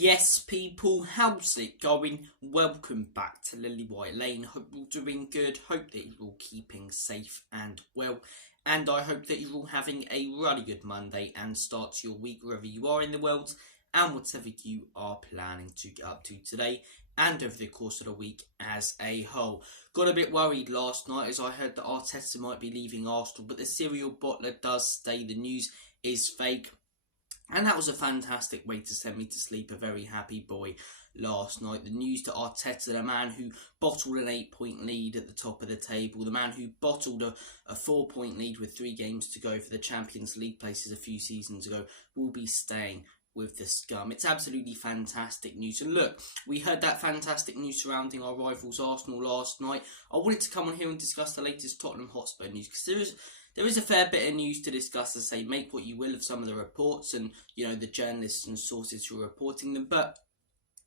Yes, people, how's it going? Welcome back to Lily White Lane. Hope you're all doing good. Hope that you're all keeping safe and well. And I hope that you're all having a really good Monday and start to your week wherever you are in the world and whatever you are planning to get up to today and over the course of the week as a whole. Got a bit worried last night as I heard that Arteta might be leaving Arsenal, but the serial bottler does stay. The news is fake. And that was a fantastic way to send me to sleep, a very happy boy last night. The news that Arteta, the man who bottled an 8-point lead at the top of the table, the man who bottled a 4-point lead with 3 games to go for the Champions League places a few seasons ago, will be staying with the scum. It's absolutely fantastic news. And look, we heard that fantastic news surrounding our rivals Arsenal last night. I wanted to come on here and discuss the latest Tottenham Hotspur news because there is a fair bit of news to discuss. As I say, make what you will of some of the reports and, the journalists and sources who are reporting them. But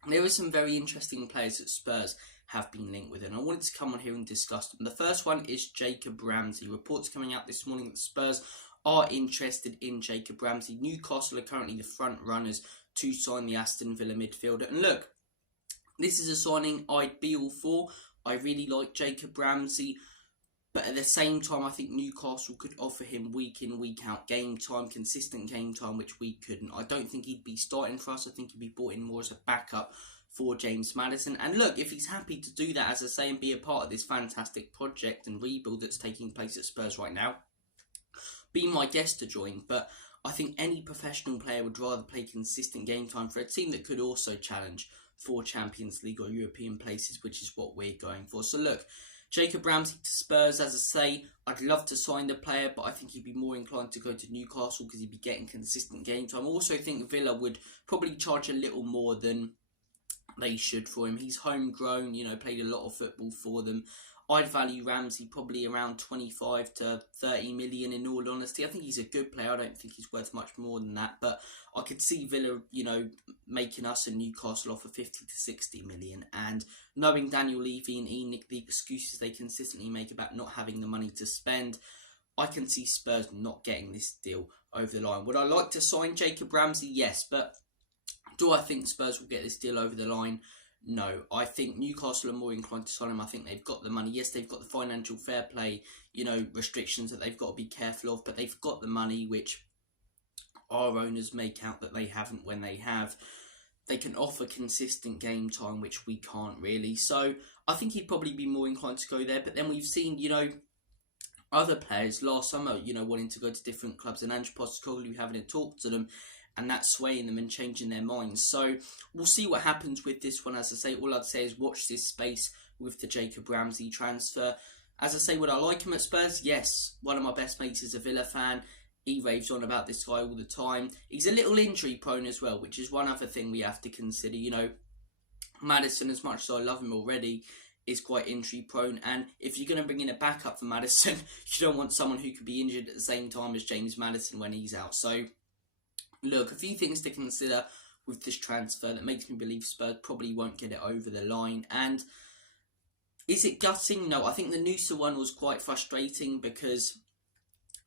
there are some very interesting players that Spurs have been linked with, and I wanted to come on here and discuss them. The first one is Jacob Ramsey. Reports coming out this morning that Spurs are interested in Jacob Ramsey. Newcastle are currently the front runners to sign the Aston Villa midfielder. And look, this is a signing I'd be all for. I really like Jacob Ramsey. But at the same time, I think Newcastle could offer him week in, week out game time, consistent game time, which we couldn't. I don't think he'd be starting for us. I think he'd be brought in more as a backup for James Maddison. And look, if he's happy to do that, as I say, and be a part of this fantastic project and rebuild that's taking place at Spurs right now, be my guest to join. But I think any professional player would rather play consistent game time for a team that could also challenge for Champions League or European places, which is what we're going for. So look, Jacob Ramsey to Spurs, as I say, I'd love to sign the player, but I think he'd be more inclined to go to Newcastle because he'd be getting consistent game time. I also think Villa would probably charge a little more than they should for him. He's homegrown, played a lot of football for them. I'd value Ramsey probably around 25 to 30 million in all honesty. I think he's a good player. I don't think he's worth much more than that. But I could see Villa, making us and Newcastle offer 50 to 60 million. And knowing Daniel Levy and Enoch, the excuses they consistently make about not having the money to spend, I can see Spurs not getting this deal over the line. Would I like to sign Jacob Ramsey? Yes. But do I think Spurs will get this deal over the line? No, I think Newcastle are more inclined to sign him. I think they've got the money. Yes, they've got the financial fair play, restrictions that they've got to be careful of, but they've got the money, which our owners make out that they haven't when they have. They can offer consistent game time, which we can't really. So I think he'd probably be more inclined to go there. But then we've seen, other players last summer, wanting to go to different clubs, and Ange Postecoglou having a talk to them, and that's swaying them and changing their minds. So we'll see what happens with this one. As I say, all I'd say is watch this space with the Jacob Ramsey transfer. As I say, would I like him at Spurs? Yes. One of my best mates is a Villa fan. He raves on about this guy all the time. He's a little injury prone as well, which is one other thing we have to consider. Maddison, as much as I love him already, is quite injury prone. And if you're going to bring in a backup for Maddison, you don't want someone who could be injured at the same time as James Maddison when he's out. So look, a few things to consider with this transfer that makes me believe Spurs probably won't get it over the line. And is it gutting? No, I think the Noosa one was quite frustrating because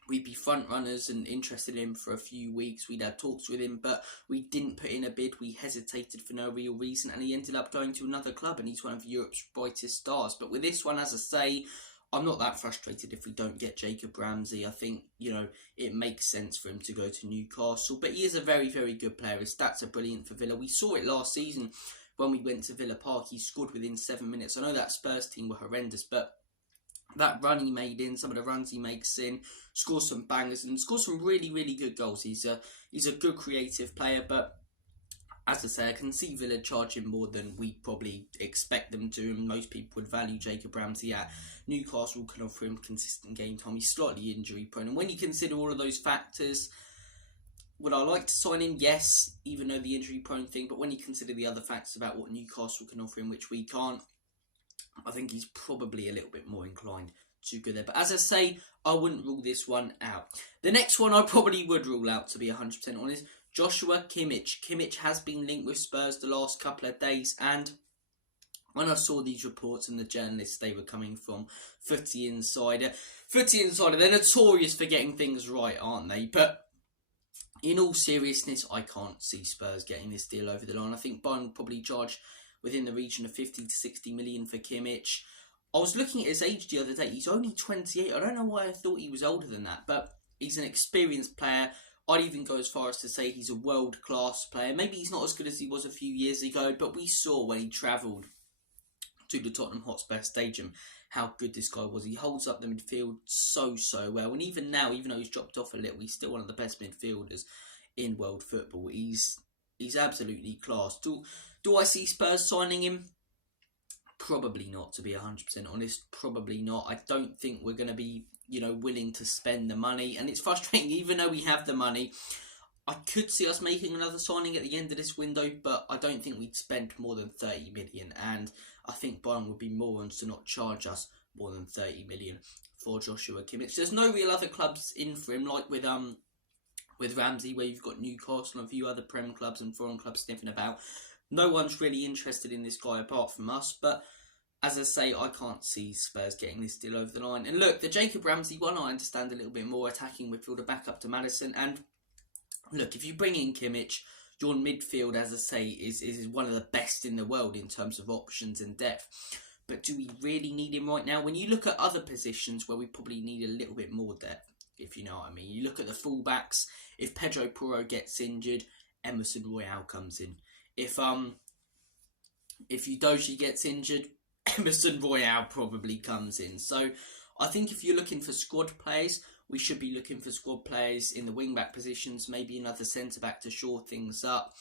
we'd be front runners and interested in him for a few weeks. We'd had talks with him, but we didn't put in a bid. We hesitated for no real reason, and he ended up going to another club, and he's one of Europe's brightest stars. But with this one, as I say, I'm not that frustrated if we don't get Jacob Ramsey. I think, it makes sense for him to go to Newcastle. But he is a very, very good player. His stats are brilliant for Villa. We saw it last season when we went to Villa Park. He scored within 7 minutes. I know that Spurs team were horrendous, but that run he made in, some of the runs he makes in, scores some bangers and scores some really, really good goals. He's a good creative player, but as I say, I can see Villa charging more than we probably expect them to, and most people would value Jacob Ramsey at. Newcastle can offer him consistent game time. He's slightly injury prone, and when you consider all of those factors, would I like to sign him? Yes, even though the injury prone thing, but when you consider the other factors about what Newcastle can offer him, which we can't, I think he's probably a little bit more inclined to go there. But as I say, I wouldn't rule this one out. The next one I probably would rule out, to be 100% honest. Joshua Kimmich. Kimmich has been linked with Spurs the last couple of days, and when I saw these reports and the journalists, they were coming from Footy Insider. Footy Insider, they're notorious for getting things right, aren't they? But in all seriousness, I can't see Spurs getting this deal over the line. I think Bayern will probably charge within the region of 50 to 60 million for Kimmich. I was looking at his age the other day. He's only 28. I don't know why I thought he was older than that, but he's an experienced player. I'd even go as far as to say he's a world-class player. Maybe he's not as good as he was a few years ago, but we saw when he travelled to the Tottenham Hotspur Stadium how good this guy was. He holds up the midfield so well, and even now, even though he's dropped off a little, he's still one of the best midfielders in world football. He's absolutely class. Do I see Spurs signing him? Probably not, to be 100% honest. Probably not. I don't think we're going to be, willing to spend the money, and it's frustrating. Even though we have the money, I could see us making another signing at the end of this window, but I don't think we'd spend more than 30 million, and I think Bayern would be morons to not charge us more than 30 million for Joshua Kimmich. There's no real other clubs in for him, like with Ramsey, where you've got Newcastle and a few other Prem clubs and foreign clubs sniffing about. No one's really interested in this guy apart from us, but as I say, I can't see Spurs getting this deal over the line. And look, the Jacob Ramsey one, I understand a little bit more, attacking midfielder back up to Maddison. And look, if you bring in Kimmich, your midfield, as I say, is one of the best in the world in terms of options and depth. But do we really need him right now? When you look at other positions where we probably need a little bit more depth, if you know what I mean. You look at the fullbacks. If Pedro Porro gets injured, Emerson Royale comes in. If Udogie gets injured, Emerson Royale probably comes in. So I think if you're looking for squad players, we should be looking for squad players in the wing-back positions, maybe another centre-back to shore things up.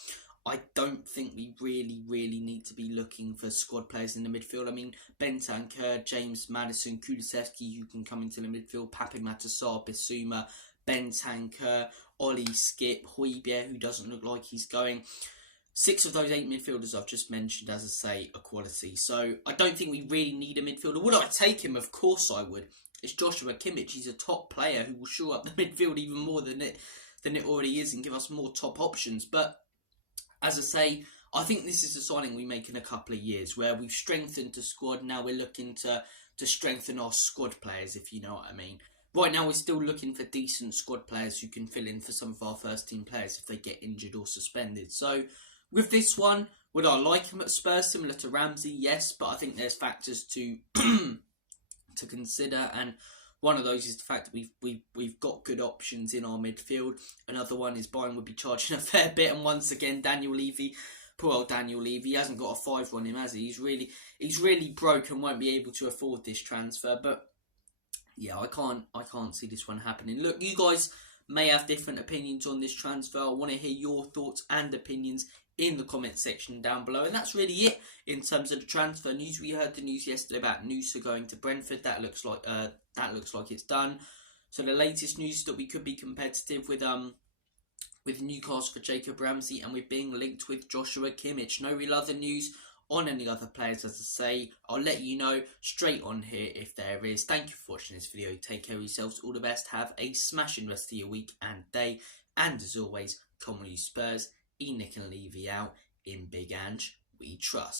I don't think we really need to be looking for squad players in the midfield. I mean, Bentancur, James Maddison, Kulusevski, who can come into the midfield, Pape Matar, Bissouma, Bentancur, Ollie, Skip, Højbjerg, who doesn't look like he's going. 6 of those 8 midfielders I've just mentioned, as I say, are quality. So I don't think we really need a midfielder. Would I take him? Of course I would. It's Joshua Kimmich. He's a top player who will shore up the midfield even more than it already is and give us more top options. But as I say, I think this is a signing we make in a couple of years where we've strengthened the squad. Now we're looking to strengthen our squad players, if you know what I mean. Right now we're still looking for decent squad players who can fill in for some of our first team players if they get injured or suspended. So with this one, would I like him at Spurs similar to Ramsey? Yes, but I think there's factors to to consider, and one of those is the fact that we've got good options in our midfield. Another one is Bayern would be charging a fair bit, and once again, Daniel Levy, poor old Daniel Levy, he hasn't got a 5 on him, has he? He's really broke and won't be able to afford this transfer. But yeah, I can't see this one happening. Look, you guys may have different opinions on this transfer. I want to hear your thoughts and opinions in the comment section down below. And that's really it in terms of the transfer news. We heard the news yesterday about Noosa going to Brentford. That looks like it's done. So the latest news is that we could be competitive with Newcastle for Jacob Ramsey, and we're being linked with Joshua Kimmich. No real other news on any other players, as I say. I'll let you know straight on here if there is. Thank you for watching this video. Take care of yourselves. All the best. Have a smashing rest of your week and day. And as always, come on you Spurs. Nick and Levy out. In Big Ange, we trust.